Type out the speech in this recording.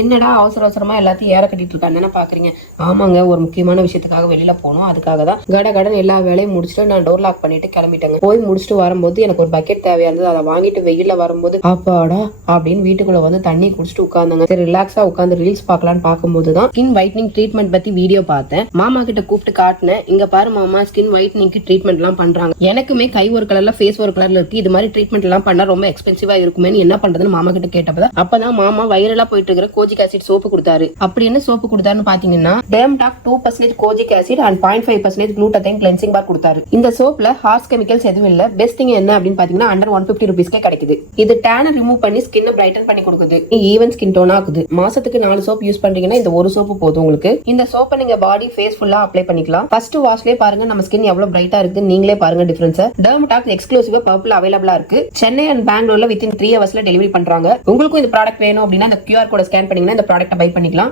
என்னடா அவசர அவசரமா எல்லாத்தையும் ஏற கட்டிட்டு இருக்கான்னு பாக்குறீங்க? ஆமாங்க, ஒரு முக்கியமான விஷயத்துக்காக வெளியில போனோம். அதுக்காக தான் கடன் எல்லா வேலையும் முடிச்சுட்டு நான் டோர் லாக் பண்ணிட்டு கிளம்பிட்டேங்க. போய் முடிச்சுட்டு வரும்போது எனக்கு ஒரு பக்கெட் தேவையா இருந்தது. அதை வாங்கிட்டு வெயில வரும்போது அப்பாடா அப்படின்னு வீட்டுக்குள்ள வந்து தண்ணி குடிச்சிட்டு உட்கார்ந்தாங்க. சரி ரிலாக்ஸா உட்காந்து ரீல்ஸ் பார்க்கலான்னு பார்க்கும்போது தான் ஸ்கின் ஒயிட்னிங் ட்ரீட்மெண்ட் பத்தி வீடியோ பார்த்தேன். மாமா கிட்ட கூப்பிட்டு காட்டினேன். இங்க பாரு மாமா, ஸ்கின் ஒயிட்னிங்க்கு ட்ரீட்மெண்ட் எல்லாம் பண்றாங்க. எனக்குமே கை ஒரு கலர்ல ஃபேஸ் ஒரு கலர்ல இருக்கு. இது மாதிரி ட்ரீட்மெண்ட் எல்லாம் பண்ணா ரொம்ப எக்ஸ்பென்சிவா இருக்குமே, என்ன பண்றதுன்னு மாமா கிட்ட கேட்டப்பதான் அப்பதான் மாமா வைரலா போயிட்டு இருக்கிற கோஜிக் ஆசிட் சோப்பு கொடுத்தாரு. அப்படி என்ன சோப்பு கொடுத்தாருன்னு பாத்தீங்கன்னா டெர்ம்டாக் 2% கோஜிக் ஆசிட் அண்ட் 0.5% குளூட்டதைன் கிளென்சிங் பார் கொடுத்தாரு. இந்த சோப்ல ஹார்ஸ் கெமிக்கல்ஸ் எதுவும் இல்ல. பெஸ்ட் திங் என்ன அப்படின்னு பாத்தீங்கன்னா அண்டர் 150 ரூபீஸ்க்கே கிடைக்குது. இது டேனை ரிமூவ் பண்ணி ஸ்கின் பிரைட்டன் பண்ணி கொடுக்குது. ஈவன் ஸ்கின் டோன் ஆகுது. மாசத்துக்கு 4 சோப் யூஸ் பண்றீங்கன்னா இந்த ஒரு சோப்பு போதும் உங்களுக்கு. இந்த சோப்பை நீங்க பாடி ஃபேஸ் ஃபுல்லா அப்ளை பண்ணிக்கலாம். ஃபர்ஸ்ட் வாஷ்லயே பாருங்க நம்ம ஸ்கின் எவ்வளவு பிரைட்டா இருக்கு. நீங்களே பாருங்க டிஃபரன்ஸ். டெர்ம்டாக் எக்ஸ்க்ளூசிவா பர்பிள் அவைலபிளா இருக்கு. சென்னை அண்ட் பெங்களூர்ல வித்தின் 3 ஹவர்ஸ்ல டெலிவரி பண்றாங்க. உங்களுக்கும் இந்த ப்ராடக்ட் வேணும் அப்படின்னா இந்த QR கோட ஸ்கேன் பண்ணீங்கன்னா இந்த ப்ராடக்ட்டை பை பண்ணிக்கலாம்.